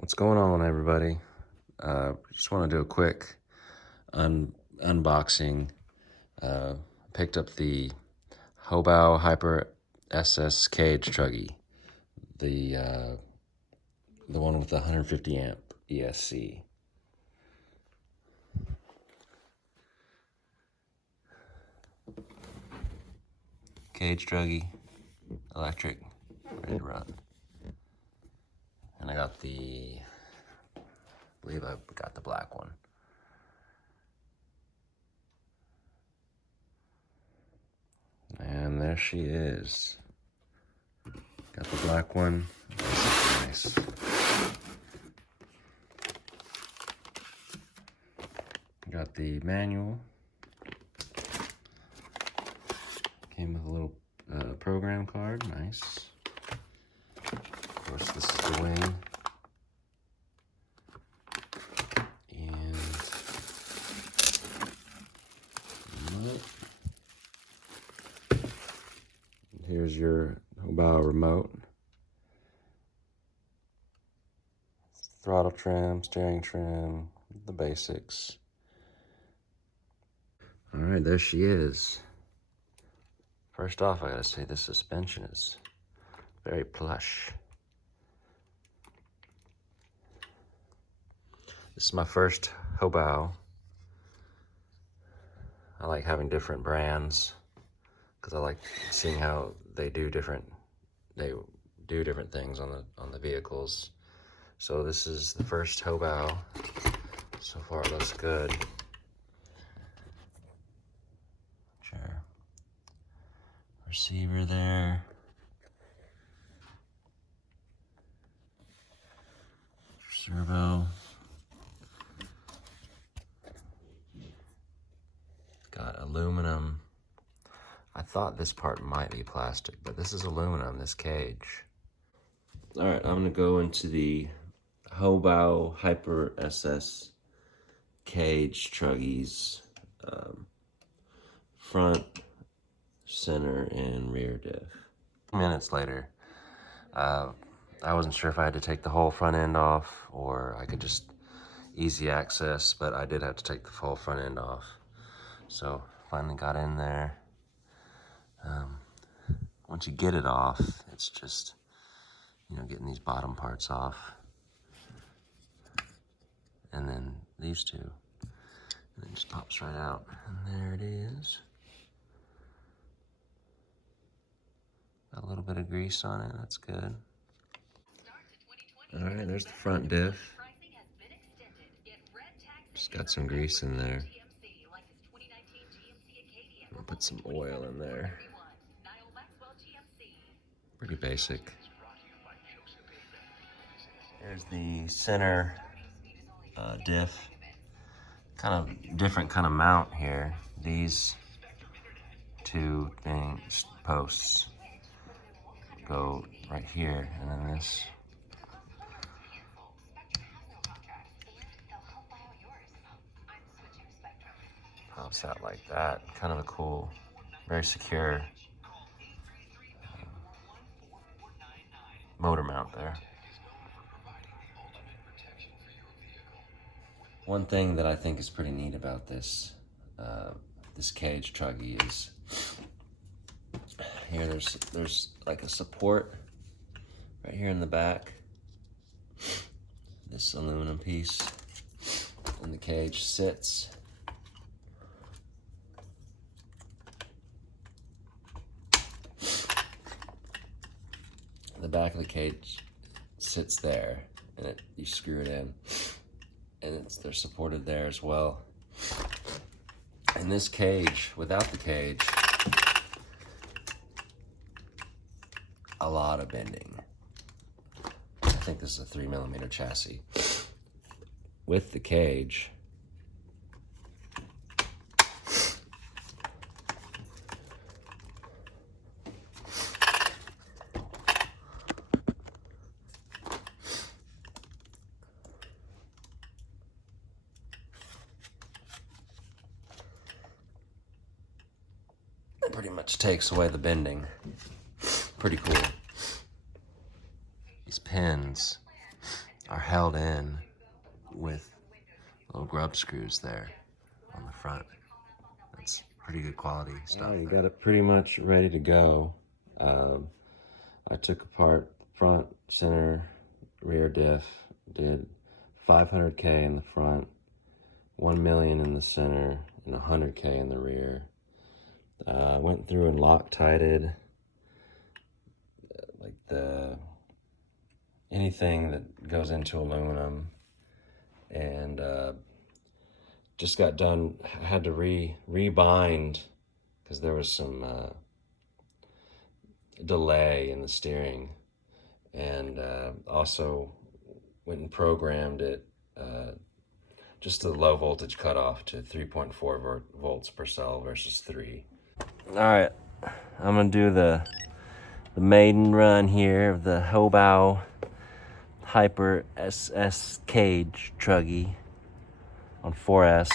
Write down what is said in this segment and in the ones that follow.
What's going on, everybody? Just want to do a quick unboxing. Picked up the Hobao Hyper SS cage truggy, the one with the 150 amp ESC. Cage truggy, electric, ready to run. And I believe I got the black one. And there she is. Got the black one. Nice. Got the manual. Came with a little program card. Nice. Of course, this is the wing. And here's your Hobao remote. Throttle trim, steering trim, the basics. All right, there she is. First off, I gotta say this suspension is very plush. This is my first Hobao. I like having different brands because I like seeing how they do different things on the vehicles. So this is the first Hobao. So far it looks good. Sure. Receiver there. Servo. Got aluminum. I thought this part might be plastic, but this is aluminum, this cage. All right, I'm gonna go into the Hobao Hyper SS cage truggies, front, center, and rear diff. Minutes later, I wasn't sure if I had to take the whole front end off or I could just easy access, but I did have to take the whole front end off. So finally got in there. Once you get it off, it's just, getting these bottom parts off. And then these two. And it just pops right out. And there it is. Got a little bit of grease on it, that's good. All right, there's the front diff. Just got some grease in there. I'll put some oil in there. Pretty basic. There's the center diff. Kind of different kind of mount here. These two posts go right here, and then this pops out like that. Kind of a cool, very secure motor mount there. One thing that I think is pretty neat about this this cage truggy is here. There's like a support right here in the back. This aluminum piece, and the cage sits. The back of the cage sits there, and you screw it in, and they're supported there as well. And this cage, without the cage, a lot of bending. I think this is a 3mm chassis. With the cage, it pretty much takes away the bending. Pretty cool. These pins are held in with little grub screws there on the front. That's pretty good quality stuff. You got it pretty much ready to go. I took apart the front, center, rear diff, did 500K in the front, 1 million in the center, and 100K in the rear. Went through and Loctited like anything that goes into aluminum, and just got done. I had to rebind because there was some delay in the steering, and also went and programmed it just to the low voltage cutoff to 3.4 volts per cell versus 3. All right, I'm gonna do the maiden run here of the Hobao Hyper SS cage truggy on 4S.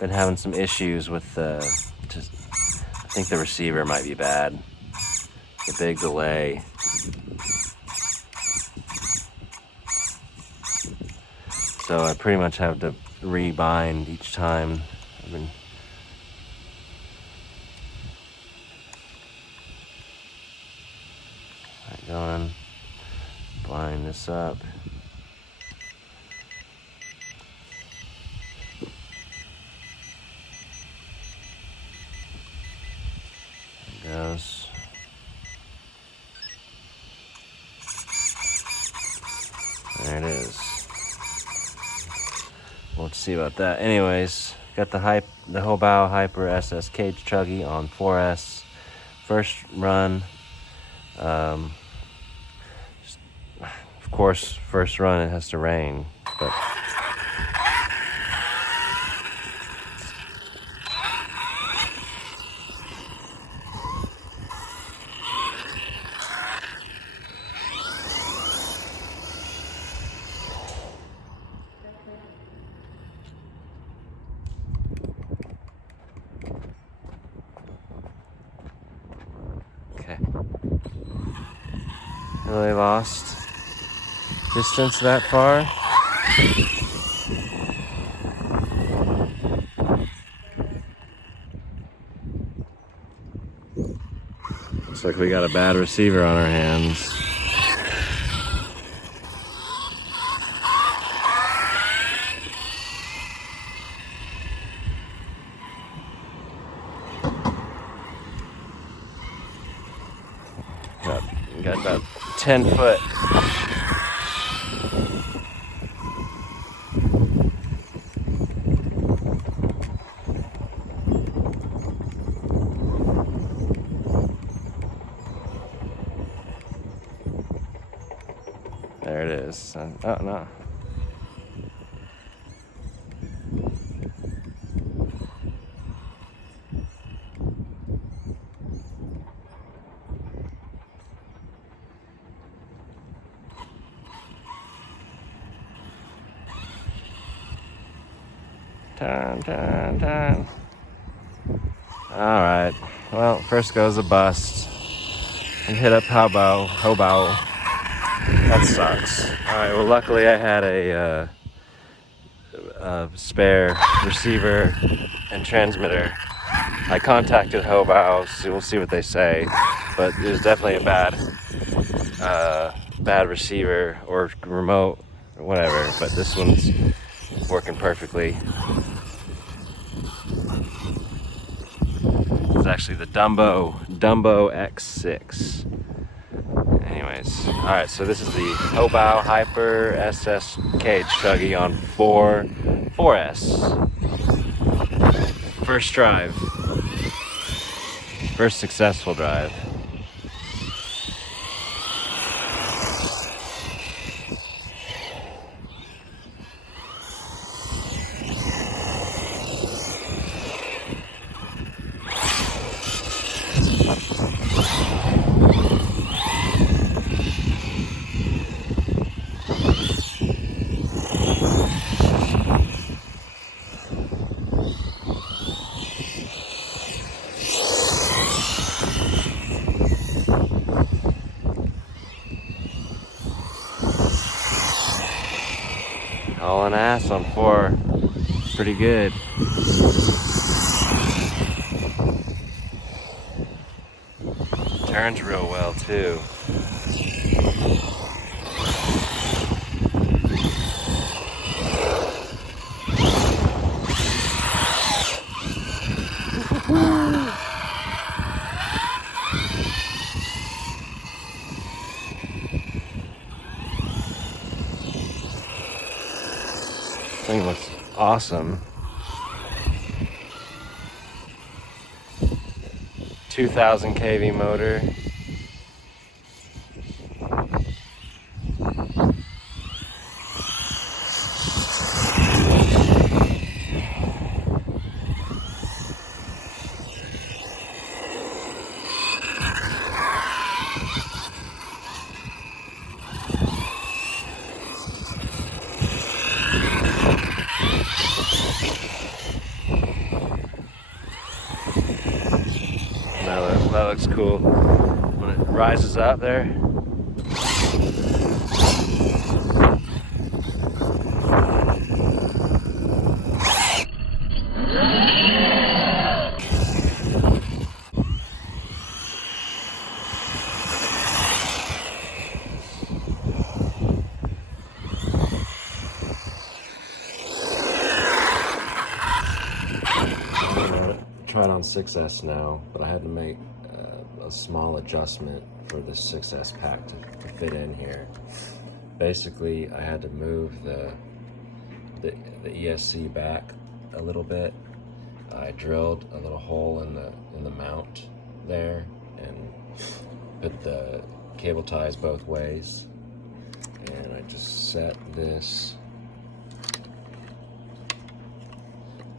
Been having some issues with I think the receiver might be bad. The big delay. So I pretty much have to rebind each time. I've been going, bind this up. There it goes. There it is. Let's see about that. Anyways, got the Hobao Hyper SS cage truggy on 4S. First run. Of course, first run it has to rain, but okay. Really lost distance that far. Looks like we got a bad receiver on our hands. Got about 10 foot. There it is. Oh no. Turn. All right. Well, first goes a bust. And hit up Hobao. That sucks. All right. Well, luckily I had a spare receiver and transmitter. I contacted Hobao, so we'll see what they say. But it was definitely a bad receiver or remote or whatever. But this one's working perfectly. It's actually the Dumbo X6. Anyways, all right, so this is the Hobao Hyper SS cage truggy on 4S. First drive. First successful drive. Hauling ass on 4. Pretty good. Turns real well too. Thing looks awesome. 2000 kV motor. That looks cool. When it rises up there. Try it on 6S now, but I had to make a small adjustment for the 6S pack to fit in here. Basically, I had to move the ESC back a little bit. I drilled a little hole in the mount there and put the cable ties both ways, and I just set this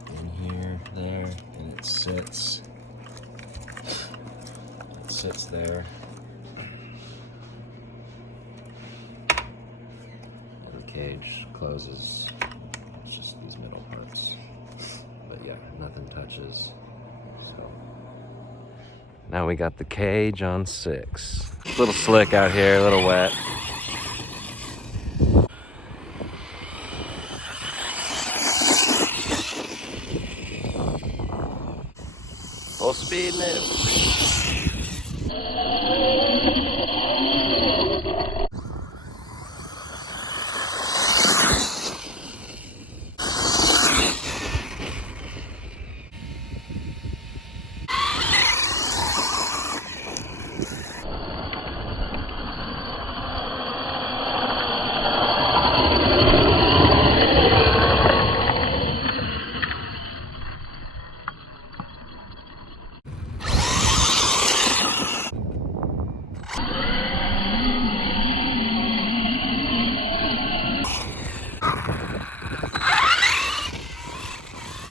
in here, there, and it sits there. And the cage closes. It's just these middle parts. But yeah, nothing touches. So now we got the cage on 6. A little slick out here, a little wet. Full speed, Nip.